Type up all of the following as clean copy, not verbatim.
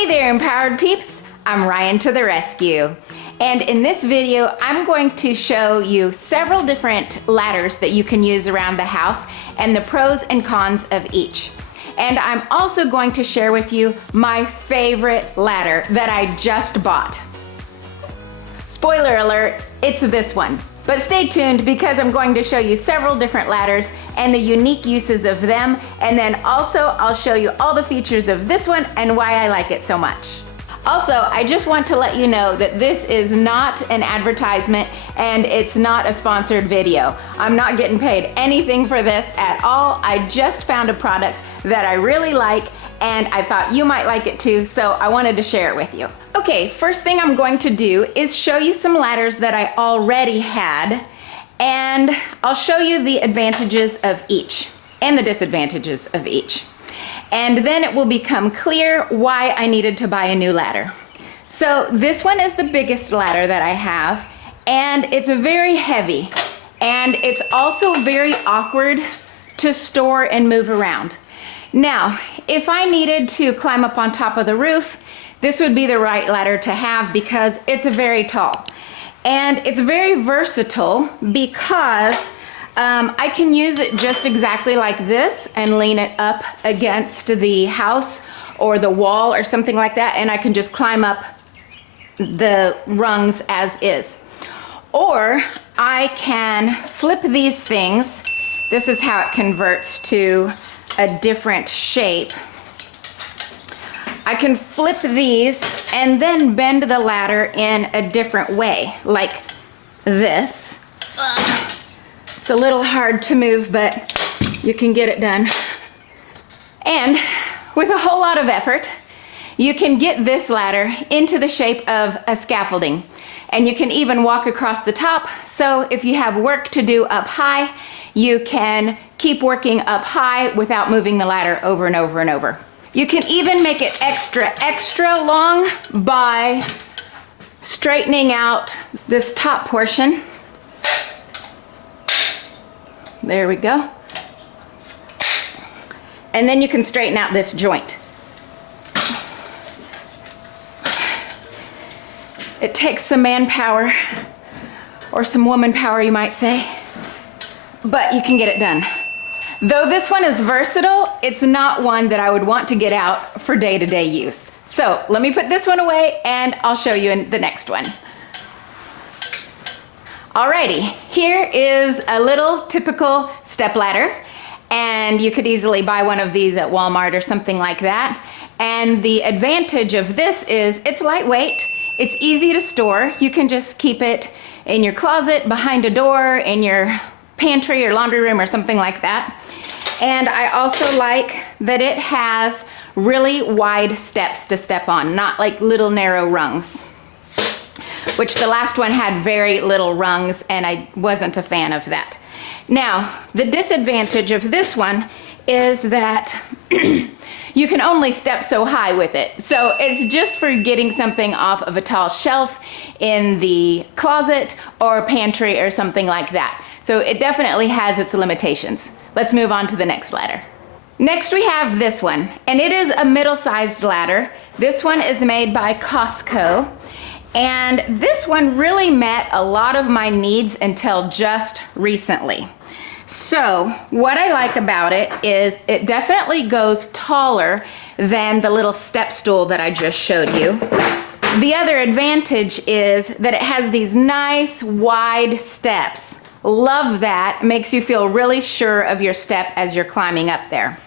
Hey there, empowered peeps. I'm Ryan to the rescue. And in this video, I'm going to show you several different ladders that you can use around the house and the pros and cons of each. And I'm also going to share with you my favorite ladder that I just bought. Spoiler alert, it's this one. But stay tuned because I'm going to show you several different ladders and the unique uses of them, and then also I'll show you all the features of this one and why I like it so much. Also, I just want to let you know that this is not an advertisement and it's not a sponsored video. I'm not getting paid anything for this at all. I just found a product that I really like and I thought you might like it too, so I wanted to share it with you. Okay, first thing I'm going to do is show you some ladders that I already had, and I'll show you the advantages of each and the disadvantages of each. And then it will become clear why I needed to buy a new ladder. So this one is the biggest ladder that I have, and it's very heavy, and it's also very awkward to store and move around. Now, if I needed to climb up on top of the roof, this would be the right ladder to have because it's very tall. And it's very versatile because I can use it just exactly like this and lean it up against the house or the wall or something like that, and I can just climb up the rungs as is. Or I can flip these things. This is how it converts to a different shape. I can flip these and then bend the ladder in a different way, like this. It's a little hard to move, but you can get it done. And with a whole lot of effort, you can get this ladder into the shape of a scaffolding. And you can even walk across the top, so if you have work to do up high, you can keep working up high without moving the ladder over and over and over. You can even make it extra long by straightening out this top portion. There we go. And then you can straighten out this joint. It takes some manpower, or some woman power you might say, but you can get it done. Though this one is versatile, it's not one that I would want to get out for day-to-day use. So let me put this one away and I'll show you in the next one. Alrighty, here is a little typical step ladder, and you could easily buy one of these at Walmart or something like that. And the advantage of this is it's lightweight, it's easy to store. You can just keep it in your closet, behind a door, in your pantry or laundry room or something like that. And I also like that it has really wide steps to step on, not like little narrow rungs, which the last one had very little rungs and I wasn't a fan of that. Now, the disadvantage of this one is that you can only step so high with it. So it's just for getting something off of a tall shelf in the closet or pantry or something like that. So it definitely has its limitations. Let's move on to the next ladder. Next we have this one, and it is a middle-sized ladder. This one is made by Costco, and this one really met a lot of my needs until just recently. So what I like about it is it definitely goes taller than the little step stool that I just showed you. The other advantage is that it has these nice wide steps. Love that. Makes you feel really sure of your step as you're climbing up there.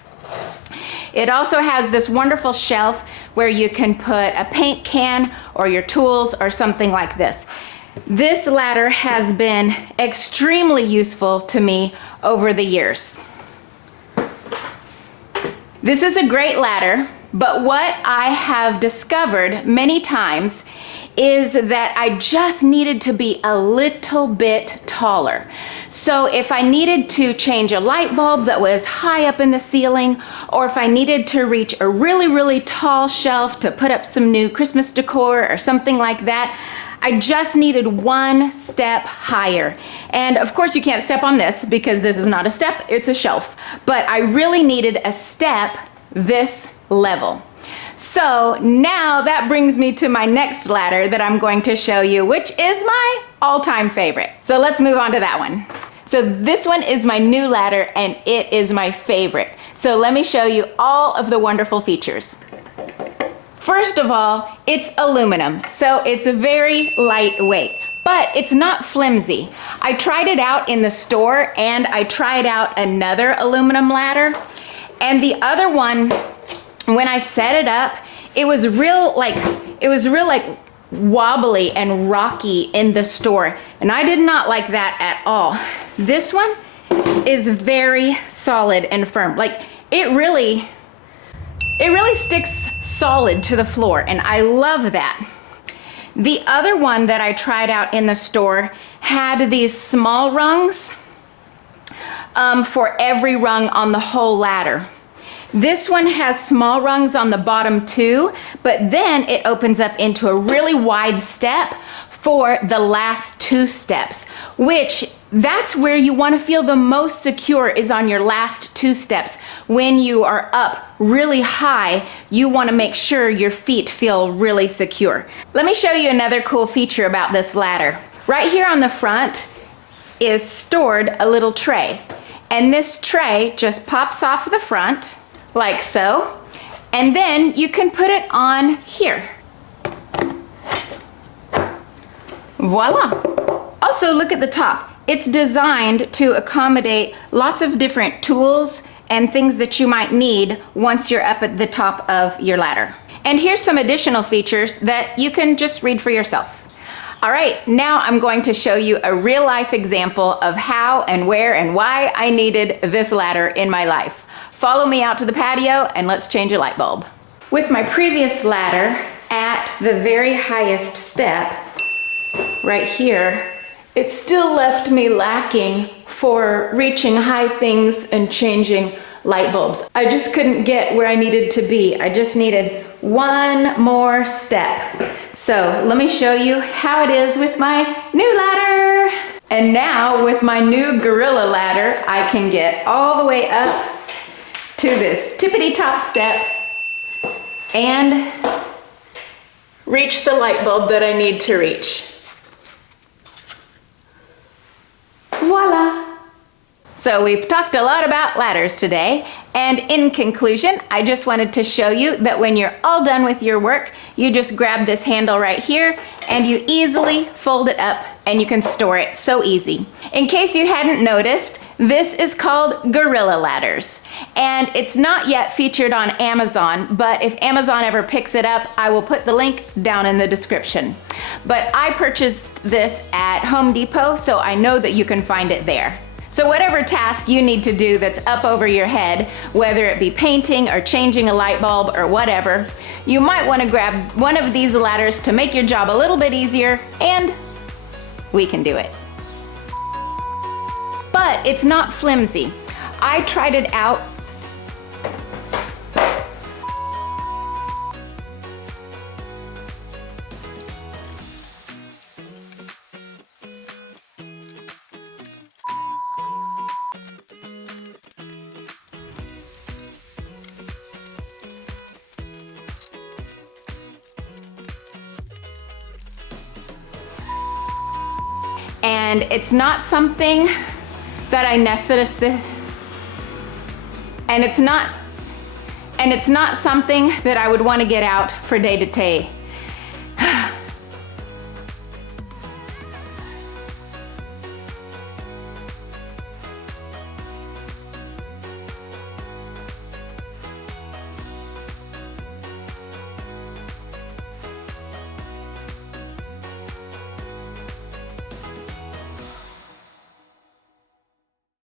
It also has this wonderful shelf where you can put a paint can or your tools or something like this. This ladder has been extremely useful to me over the years. This is a great ladder, but what I have discovered many times is that I just needed to be a little bit taller. So if I needed to change a light bulb that was high up in the ceiling, or if I needed to reach a really tall shelf to put up some new Christmas decor or something like that, I just needed one step higher. And of course you can't step on this because this is not a step, it's a shelf. But I really needed a step this level. So now that brings me to my next ladder that I'm going to show you, which is my all-time favorite. So let's move on to that one. So this one is my new ladder and it is my favorite. So let me show you all of the wonderful features. First of all, it's aluminum, so it's very lightweight, but it's not flimsy. I tried it out in the store and I tried out another aluminum ladder, and the other one, when I set it up, it was real wobbly and rocky in the store, and I did not like that at all. This one is very solid and firm. Like it really sticks solid to the floor, and I love that. The other one that I tried out in the store had these small rungs for every rung on the whole ladder. This one has small rungs on the bottom too, but then it opens up into a really wide step for the last 2 steps, which that's where you want to feel the most secure, is on your last 2 steps. When you are up really high, you want to make sure your feet feel really secure. Let me show you another cool feature about this ladder. Right here on the front is stored a little tray, and this tray just pops off the front like so, and then you can put it on here. Voila! Also, look at the top. It's designed to accommodate lots of different tools and things that you might need once you're up at the top of your ladder. And here's some additional features that you can just read for yourself. All right, now I'm going to show you a real life example of how and where and why I needed this ladder in my life. Follow me out to the patio and let's change a light bulb. With my previous ladder at the very highest step, right here, it still left me lacking for reaching high things and changing light bulbs. I just couldn't get where I needed to be. I just needed one more step. So let me show you how it is with my new ladder. And now with my new Gorilla ladder, I can get all the way up to this tippity top step and reach the light bulb that I need to reach. Voila! So we've talked a lot about ladders today, and in conclusion, I just wanted to show you that when you're all done with your work, you just grab this handle right here and you easily fold it up and you can store it so easy. In case you hadn't noticed, this is called Gorilla Ladders, and it's not yet featured on Amazon, but if Amazon ever picks it up, I will put the link down in the description. But I purchased this at Home Depot, so I know that you can find it there. So whatever task you need to do that's up over your head, whether it be painting or changing a light bulb or whatever, you might want to grab one of these ladders to make your job a little bit easier, and we can do it. But it's not flimsy. I tried it out. And it's not something that I necessarily, and it's not something that I would want to get out for day to day